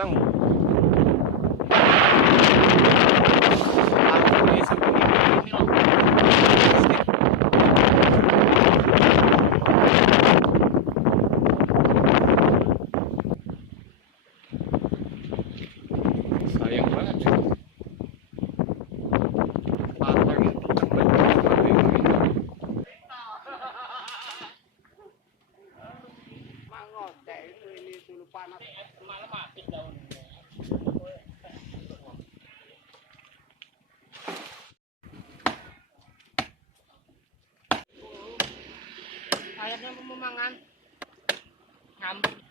kencang. Anginnya sampai ini loh. Sayang banget ya. Patahnya kencang banget. Mangotek itu ini dulu panas. Malam habis daun. Ayatnya mau mangan. Ngambek.